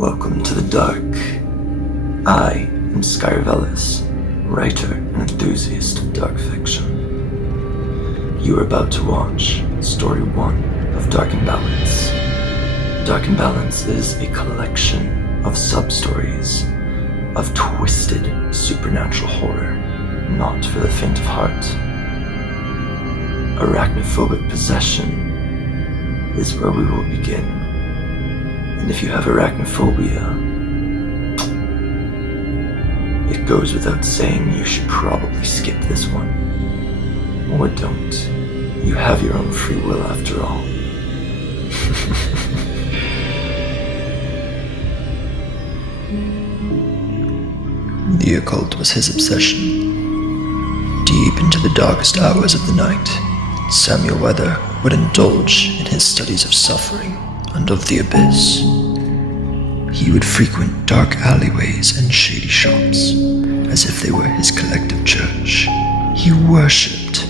Welcome to the dark. I am Skyrevellis, writer and enthusiast of dark fiction. You are about to watch Story 1 of Dark Imbalance. Dark Imbalance is a collection of sub-stories of twisted supernatural horror, not for the faint of heart. Arachnophobic Possession is where we will begin. And if you have arachnophobia, it goes without saying you should probably skip this one. Or don't. You have your own free will after all. The occult was his obsession. Deep into the darkest hours of the night, Samuel Weather would indulge in his studies of suffering and of the abyss. He would frequent dark alleyways and shady shops, as if they were his collective church. He worshipped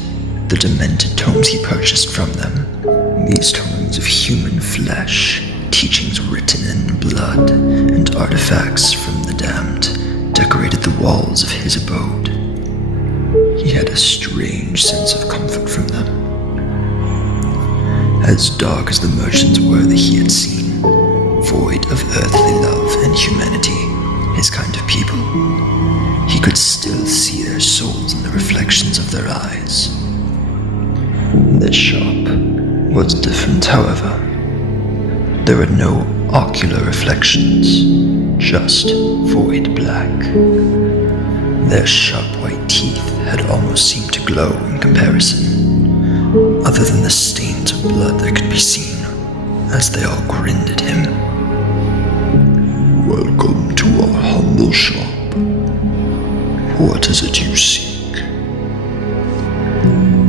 the demented tomes he purchased from them, these tomes of human flesh, teachings written in blood, and artifacts from the damned decorated the walls of his abode. He had a strange sense of comfort from them. As dark as the merchants were that he had seen, void of earthly love and humanity, his kind of people, he could still see their souls in the reflections of their eyes. This shop was different, however. There were no ocular reflections, just void black. Their sharp white teeth had almost seemed to glow in comparison, other than the stains of blood that could be seen as they all grinned at him. Welcome to our humble shop. What is it you seek?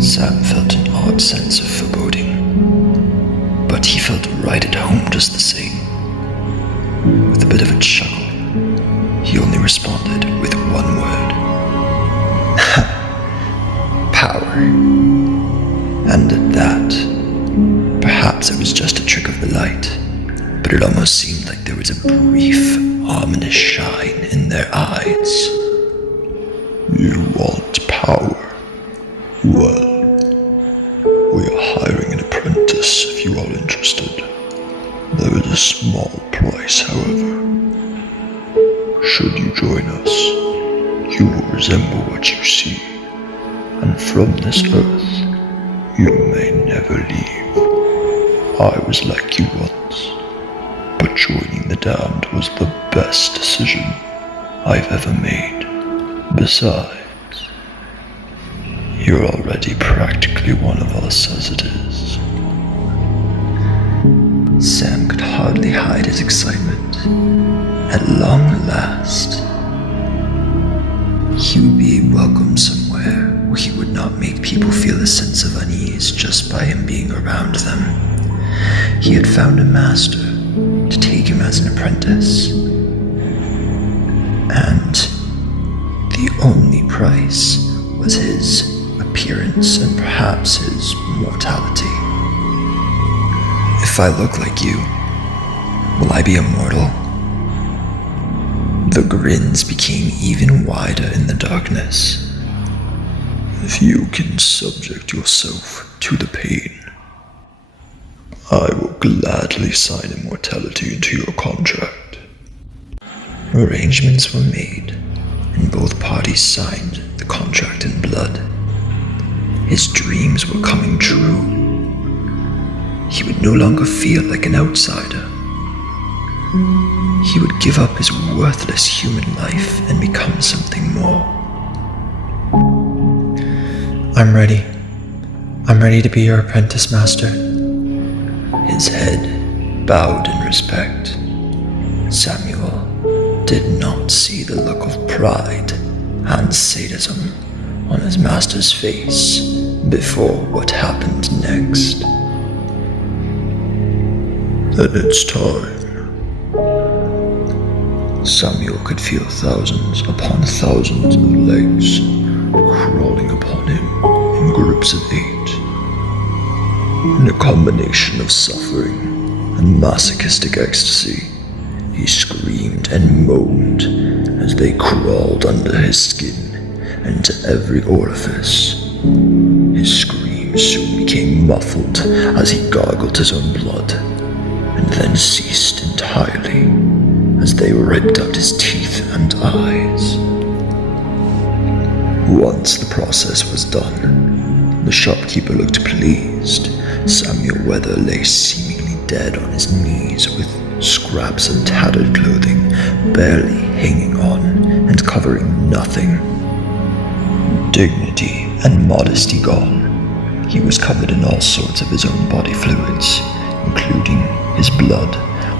Sam felt an odd sense of foreboding, but he felt right at home just the same. With a bit of a chuckle, he only responded with one word. Power. And at that, perhaps it was just a trick of the light, but it almost seemed like there was a brief, ominous shine in their eyes. You want power? Well, we are hiring an apprentice if you are interested. There is a small price, however. Should you join us, you will resemble what you see, and from this earth, you may never leave. I was like you once, but joining the damned was the best decision I've ever made. Besides, you're already practically one of us as it is. Sam could hardly hide his excitement. At long last, he would be welcome somewhere where he would not make people feel a sense of unease just by him being around them. He had found a master to take him as an apprentice, and the only price was his appearance and perhaps his mortality. If I look like you, will I be immortal? The grins became even wider in the darkness. If you can subject yourself to the pain, I will gladly sign immortality into your contract. Arrangements were made, and both parties signed the contract in blood. His dreams were coming true. He would no longer feel like an outsider. He would give up his worthless human life and become something more. I'm ready. I'm ready to be your apprentice, master. His head bowed in respect. Samuel did not see the look of pride and sadism on his master's face before what happened next. Then it's time. Samuel could feel thousands upon thousands of legs crawling upon him in groups of 8. In a combination of suffering and masochistic ecstasy, He screamed and moaned as they crawled under his skin and to every orifice. His screams soon became muffled as he gargled his own blood, and then ceased entirely as they ripped out his teeth and eyes. Once the process was done, the shopkeeper looked pleased. Samuel Weather lay seemingly dead on his knees with scraps of tattered clothing barely hanging on and covering nothing. Dignity and modesty gone, he was covered in all sorts of his own body fluids, including his blood,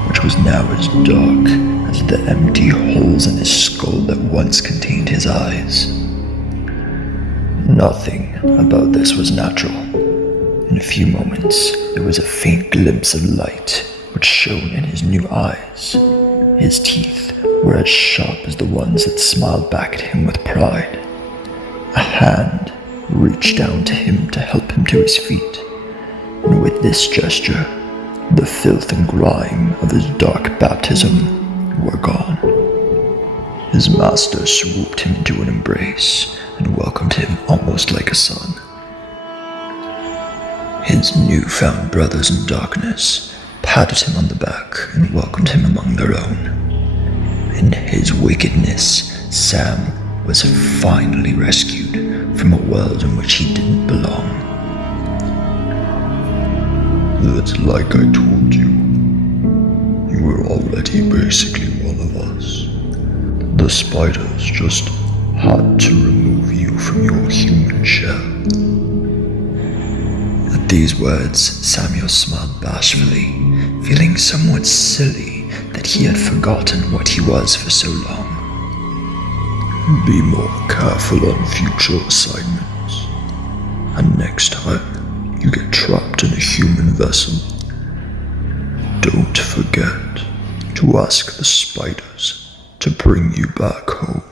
which was now as dark as the empty holes in his skull that once contained his eyes. Nothing about this was natural. In a few moments, there was a faint glimpse of light which shone in his new eyes. His teeth were as sharp as the ones that smiled back at him with pride. A hand reached down to him to help him to his feet, and with this gesture, the filth and grime of his dark baptism were gone. His master swooped him into an embrace and welcomed him almost like a son. His newfound brothers in darkness patted him on the back and welcomed him among their own. In his wickedness, Sam was finally rescued from a world in which he didn't belong. That's like I told you. You were already basically one of us. The spiders just had to remove you from your human shell. At these words, Samuel smiled bashfully, feeling somewhat silly that he had forgotten what he was for so long. Be more careful on future assignments, and next time you get trapped in a human vessel, don't forget to ask the spiders to bring you back home.